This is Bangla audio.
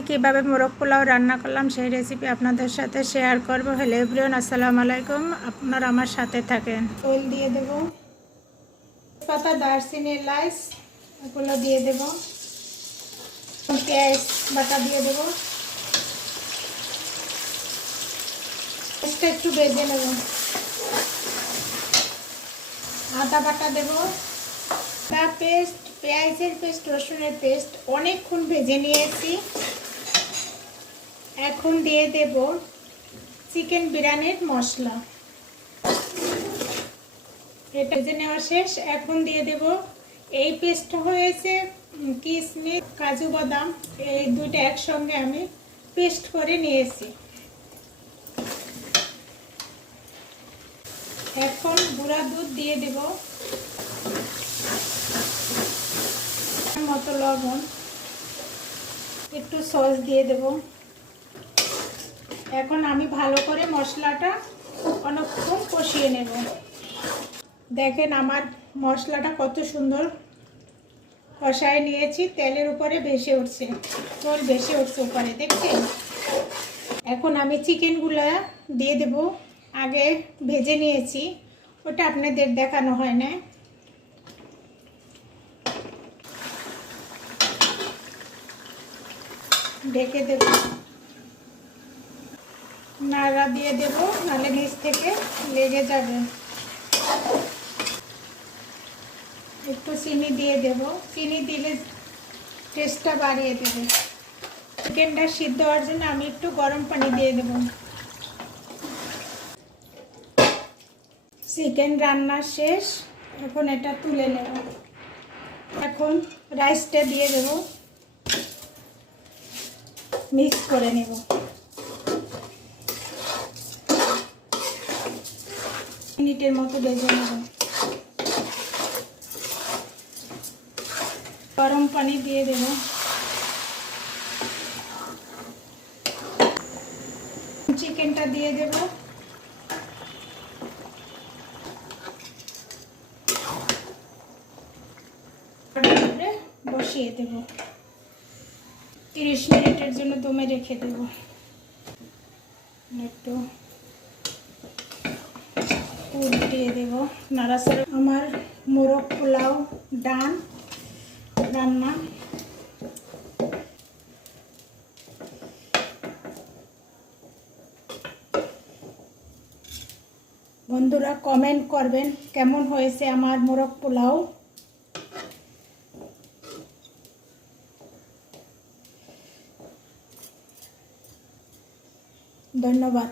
আমি কিভাবে মোরগ পোলাও রান্না করলাম সেই রেসিপি আপনাদের সাথে শেয়ার করব। হ্যালো এভরিওয়ান, আসসালামু আলাইকুম। আপনারা আমার সাথে থাকেন। তেল দিয়ে দেব, পাতা, দারচিনি, এলাচ এগুলো দিয়ে দেব, পেঁয়াজ বাটা দিয়ে দেব, একটু ভেজে নেব, আদা বাটা দেব, আদা পেস্ট, পেঁয়াজের পেস্ট, রসুনের পেস্ট অনেকক্ষণ ভেজে নিয়েছি। এখন দিয়ে দেব চিকেন বিরিয়ানির মশলা, এটা ভেজে নেওয়া শেষ। এখন দিয়ে দেব এই পেস্ট হয়েছে কিশমিশ, কাজু বাদাম, এই দুইটা একসঙ্গে আমি পেস্ট করে নিয়েছি। এখন গুঁড়া দুধ দিয়ে দেব, মতো লবণ, একটু সস দিয়ে দেব। এখন আমি ভালো করে মশলাটা অনেকক্ষণ কষিয়ে নেব। দেখেন আমার মশলাটা কত সুন্দর কষায় নিয়েছি, তেলের উপরে ভেসে উঠছে, জল ভেসে উঠছে উপরে, দেখছেন। এখন আমি চিকেনগুলো দিয়ে দেব, আগে ভেজে নিয়েছি, ওটা আপনাদের দেখানো হয় না। ঢেকে দেব, নাড়া দিয়ে দেব, নাহলে নিচ থেকে লেগে যাবে। একটু চিনি দিয়ে দেব, চিনি দিলে টেস্টটা বাড়িয়ে দেবে। চিকেনটা সিদ্ধ হওয়ার জন্য আমি একটু গরম পানি দিয়ে দেব। চিকেন রান্না শেষ, এখন এটা তুলে নেব। এখন রাইসটা দিয়ে দেব, মিক্স করে নেব। মিনিটের মতো ভেজে নেব। গরম পানি দিয়ে দেব, চিকেনটা দিয়ে দেব, বসিয়ে দেব, 30 মিনিটের জন্য দমে রেখে দেব। একটু উল্টিয়ে দেব, নাড়াচাড়া। আমার মোরগ পোলাও ডান রান্না। বন্ধুরা কমেন্ট করবেন কেমন হয়েছে আমার মোরগ পোলাও। ধন্যবাদ।